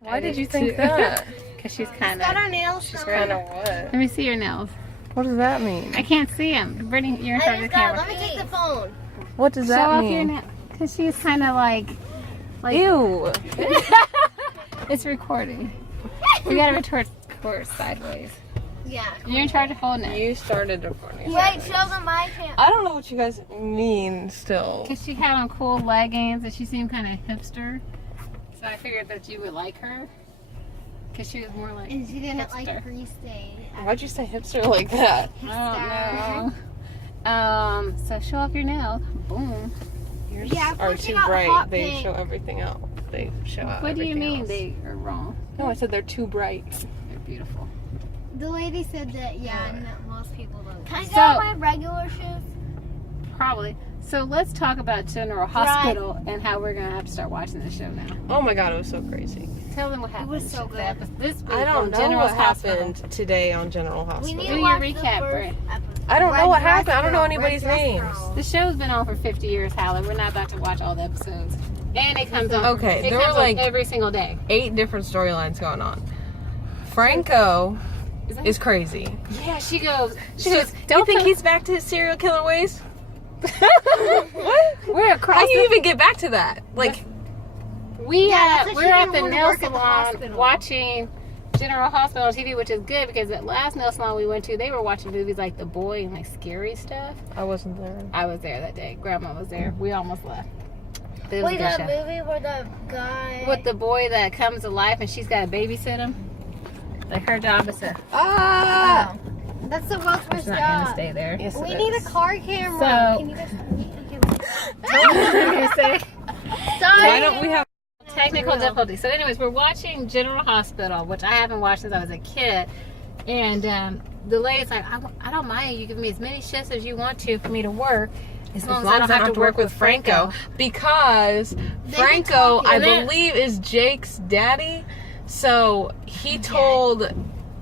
Why did you think that? Because she's kind Got of. our nails She's done. kind of what? Let me see your nails. What does that mean? I can't see them. Brittany, you're in charge of the camera. Let me take the phone. What does Show that off your mean? nails. Because she's kind of like. Ew. It's recording. We gotta record sideways. Yeah. You're in charge of holding it. You started recording. Wait, show them my channel. I don't know what you guys mean still. Because she had on cool leggings and she seemed kind of hipster. So I figured that you would like her. Because she was more like. And she didn't hipster. like grease day. Why'd you say hipster like that? I don't know. So show off your nails. Boom. Yours Yeah, are pushing too out bright. hot They pink. show everything out. They show out What do you everything mean else. they are wrong? No, I said they're too bright. They're beautiful. The lady said that, yeah, no, most people don't. Can I So- get my regular shoes? Probably. So let's talk about General Hospital and how we're gonna have to start watching the show now. Oh my god, it was so crazy. Tell them what happened. was so good. This week I don't on know General's what Hospital. happened today on General We Hospital. need Do to your watch recap, the first Britt. episode. I don't know Red what Dress happened. I don't know Girl, anybody's Red Dress names. Girl. The show's been on for 50 years, Tyler. We're not about to watch all the episodes. And it comes on. Okay, it there comes were on like- every single day. 8 different storylines going on. Franco is crazy. Yeah, she goes. She goes, do you think he's back to his serial killer ways? What? We're across. How do you the- even get back to that? Like, Yeah, that's why we're she at didn't the wanna nail work at the salon hospital. watching General Hospital on TV, which is good because that last nail salon we went to, they were watching movies like The Boy and like scary stuff. I wasn't there. I was there that day. Grandma was there. We almost left. But it was a Wait, good that show. movie where the guy... With the boy that comes to life and she's got to babysit him. Like her job is to. Ah! Oh. That's the world's She's worst not gonna job. stay there. Yes, We it need a is. car camera. So- Can you guys... Why don't we have... Technical difficulty. So, anyways, we're watching General Hospital, which I haven't watched since I was a kid. And the lady's like, I don't mind you giving me as many shifts as you want to for me to work. As long as I don't have to work with Franco. Because been Franco, talking. I And then- believe, is Jake's daddy. So he told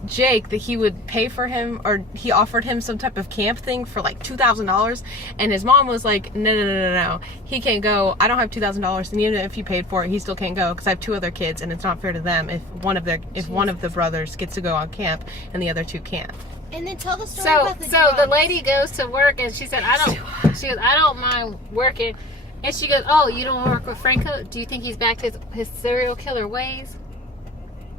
Jake that he would pay for him, or he offered him some type of camp thing for like $2,000. And his mom was like, no. He can't go. I don't have $2,000. And even if he paid for it, he still can't go because I have 2 other kids and it's not fair to them if one of the brothers gets to go on camp and the other 2 can't. And then tell the story So about the the drugs. lady goes to work and she said, I don't mind working. And she goes, oh, you don't work with Franco? Do you think he's back to his serial killer ways?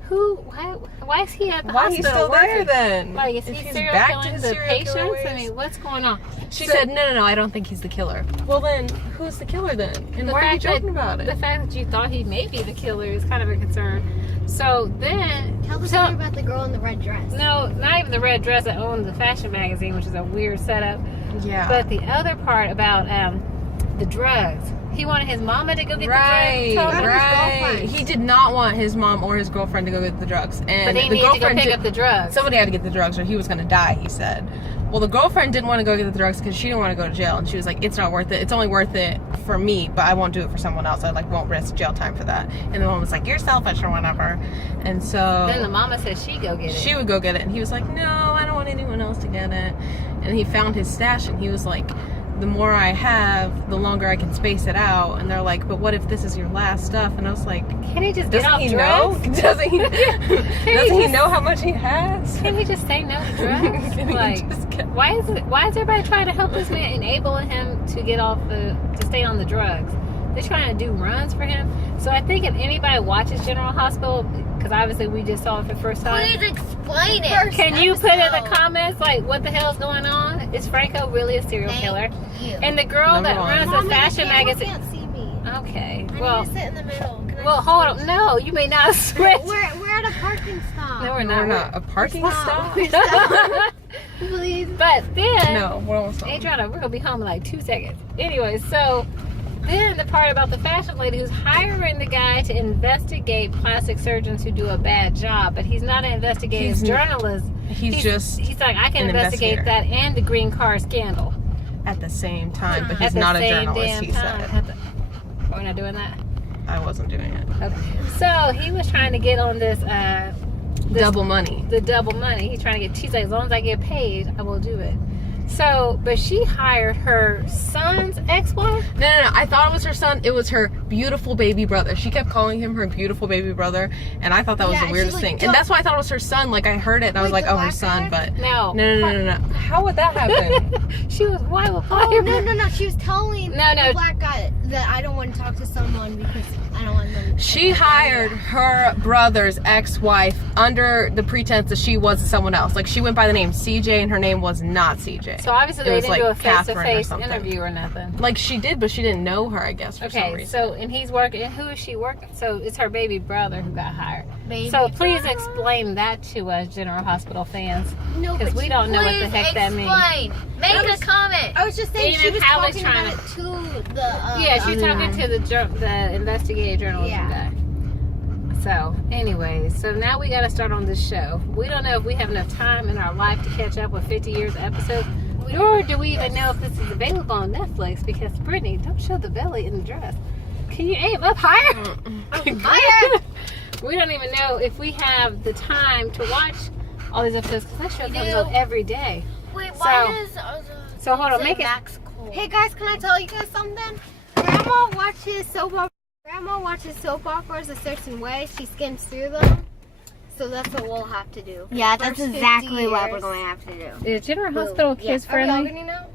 Why is he at the Why hospital he's still there working? then? Like, is If he he's serial back to killing his the serial killer patients? I ways? mean, what's going on? She So- said, no, I don't think he's the killer. Well then, who's the killer then? And The why are you fact that- joking about The it? fact that you thought he may be the killer is kind of a concern. So then, Tell the story about the girl in the red dress. no, not even the red dress that owns the fashion magazine, which is a weird setup. Yeah. But the other part about the drugs, he wanted his mama to go get Right, the drugs. Told him. right. He did not want his mom or his girlfriend to go get the drugs. And But he the needed to go girlfriend pick up the drugs. somebody had to get the drugs or he was going to die, he said. Well, the girlfriend didn't want to go get the drugs because she didn't want to go to jail. And she was like, it's not worth it. It's only worth it for me, but I won't do it for someone else. I won't risk jail time for that. And the mom was like, you're selfish or whatever. And so Then the mama said she go get it. she would go get it. And he was like, no, I don't want anyone else to get it. And he found his stash and he was like, the more I have, the longer I can space it out. And they're like, but what if this is your last stuff? And I was like, Can he just get doesn't off he drugs? know? Doesn't he just- know how much he has? Can he just say no to drugs? Can he Like, just get- why is everybody trying to help this man, enabling him to get off to stay on the drugs? They're trying to do runs for him. So I think if anybody watches General Hospital, because obviously we just saw it for the first time. Please explain it. Can you put in the comments like what the hell's going on? Is Franco really a serial killer? And the girl Number that one. runs Mommy, the fashion the camera magazine. can't see me. Okay. I Well, need to sit in the middle. Can I well, just hold on. switch? No, you may not switch. We're at a parking stop. No, we're No, we're not. not. A parking stop? Please. But then, No, we're almost home. Adriana, we're gonna be home in like 2 seconds. Anyway, so then the part about the fashion lady who's hiring the guy to investigate plastic surgeons who do a bad job, but he's not an investigative He's n- journalist. He's just he's like, I can an investigate investigator. that and the green car scandal at the same time, but at he's the not a same journalist, damn he time. said. We're not doing that. I wasn't doing it. Okay. So he was trying to get on this Double money. the double money. He's trying to get. She's like, as long as I get paid, I will do it. So, but she hired her son's ex-wife. No. I thought it was her son. It was her beautiful baby brother. She kept calling him her beautiful baby brother, and I thought that was Yeah, the and weirdest she's like, thing. And that's why I thought it was her son. Like I heard it, and I was Wait, like, the oh, her black son. guy? But No. no. How would that happen? She was why? Oh no! She was telling No. the black guy that I don't want to talk to someone because I don't want them. She hired her brother's ex-wife under the pretense that she was someone else. Like she went by the name CJ, and her name was not CJ. So obviously It they was didn't like do a Catherine or face-to-face something. interview or nothing. Like she did, but she didn't know her, I guess, for some Okay, reason. so and he's working. And who is she working? So it's her baby brother who got hired. Baby So please brother. explain that to us, General Hospital fans, No, because but we don't know what the heck that means. Make a comment. I was just saying Even she was how they talking trying about it to the. Yeah, she's other talking guy. to the investigative journalism Yeah. guy. So, anyways, so now we got to start on this show. We don't know if we have enough time in our life to catch up with 50 years of episodes, nor do we even know if this is available on Netflix. Because Brittany, don't show the belly in the dress. Can you aim up higher? Higher. We don't even know if we have the time to watch all these episodes because that show comes on every day. Wait, why So hold on, make it. Max Cole? Hey guys, can I tell you guys something? Grandma watches soap operas. Grandma watches soap operas a certain way. She skims through them. So that's what we'll have to do. Yeah, For that's the first exactly 50 what we're years. going to have to do. Is General Hospital kids Are we all friendly? getting out?